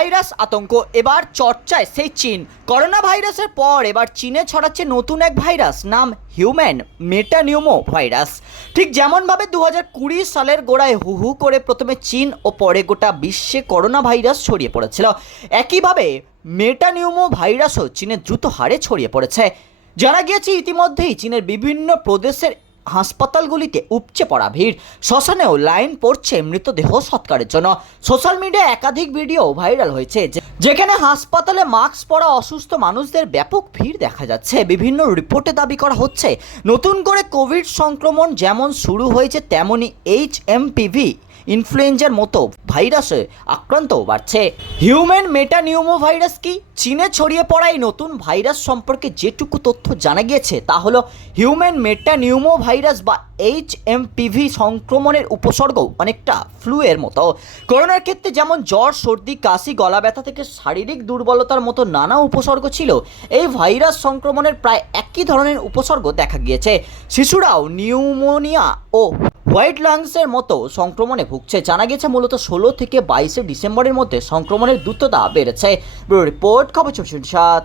Virus আতঙ্ক। এবার চর্চায় সেই চীন। করোনা ভাইরাসের পর এবার চীনে ছড়াচ্ছে নতুন এক ভাইরাস, নাম হিউম্যান মেটানিউমো ভাইরাস ঠিক যেমনভাবে দু হাজার কুড়ি সালের গোড়ায় হু হু করে প্রথমে চীন ও পরে গোটা বিশ্বে করোনা ভাইরাস ছড়িয়ে পড়েছিল। একইভাবে মেটানিউমো ভাইরাসও চীনে দ্রুত হারে ছড়িয়ে পড়েছে। জানা গিয়েছে, ইতিমধ্যেই চীনের বিভিন্ন প্রদেশের হাসপাতালগুলিতে উপচে পড়া ভিড়। শ্মশানেও লাইন পড়ছে মৃতদেহ সৎকারের জন্য। সোশ্যাল মিডিয়ায় একাধিক ভিডিও ভাইরাল হয়েছে যেখানে হাসপাতালে মাস্ক পরা অসুস্থ মানুষদের ব্যাপক ভিড় দেখা যাচ্ছে। বিভিন্ন রিপোর্টে দাবি করা হচ্ছে, নতুন করে কোভিড সংক্রমণ যেমন শুরু হয়েছে তেমনই এইচ এমপিভি ইনফ্লুয়েঞ্জার মতো ভাইরাসে আক্রান্তও বাড়ছে। হিউম্যান মেটানিউমো ভাইরাস কি? চীনে ছড়িয়ে পড়া এই নতুন ভাইরাস সম্পর্কে যেটুকু তথ্য জানা গিয়েছে, তা হলো, হিউম্যান মেটানিউমো ভাইরাস বা এইচ এমপিভি সংক্রমণের উপসর্গও অনেকটা ফ্লুয়ের মতো। করোনার ক্ষেত্রে যেমন জ্বর, সর্দি, কাশি, গলা ব্যথা থেকে শারীরিক দুর্বলতার মতো নানা উপসর্গ ছিল, এই ভাইরাস সংক্রমণের প্রায় একই ধরনের উপসর্গ দেখা গিয়েছে। শিশুরাও নিউমোনিয়া ও হোয়াইট লাংসের মতো সংক্রমণে ভুগছে। জানা গেছে মূলত ষোলো থেকে বাইশে ডিসেম্বরের মধ্যে সংক্রমণের দ্রুততা বেড়েছে। রিপোর্ট, খবর সাত।